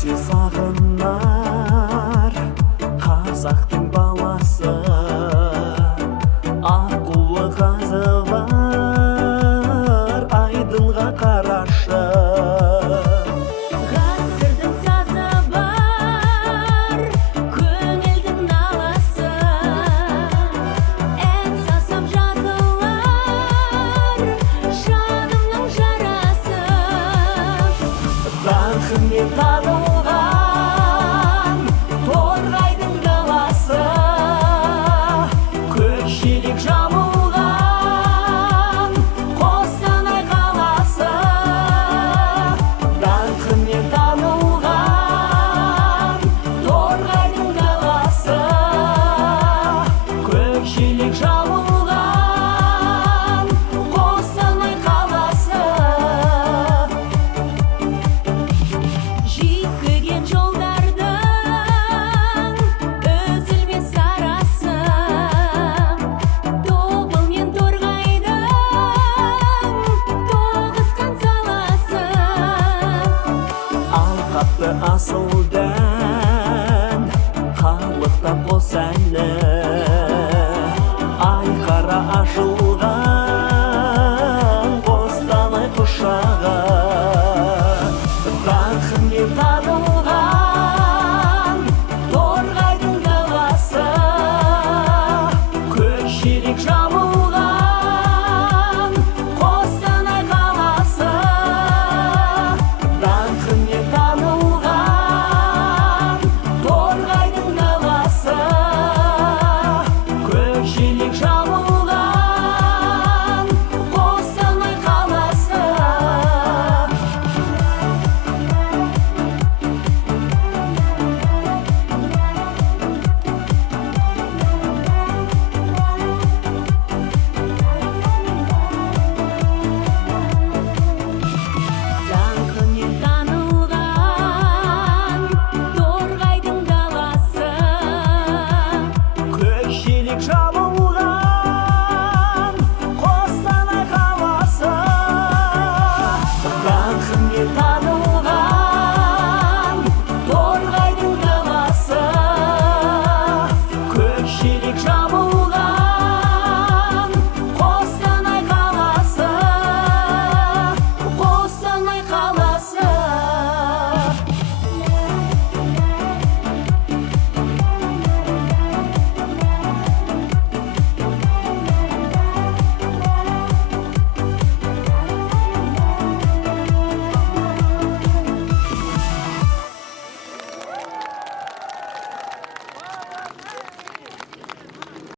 Күрсе сағынар қазақтың баласы, аққулы қазылар айдынға қарашы. Ғасырдың сазы бар, көңілдің наласы, ән сасап жазылар жанымның жарасы. Даңқымен танылған торғайдың даласы, көкшелек жамылған Қостанай қаласы. Даңқымен танылған торғайдың даласы, көкшелек жамылған Қостанай қаласы. Жүйткіген жолдардың үзілмес арасы, тобыл мен торғайдың тоғысқан саласы. Алқапты асыл дән, халықта қос әні,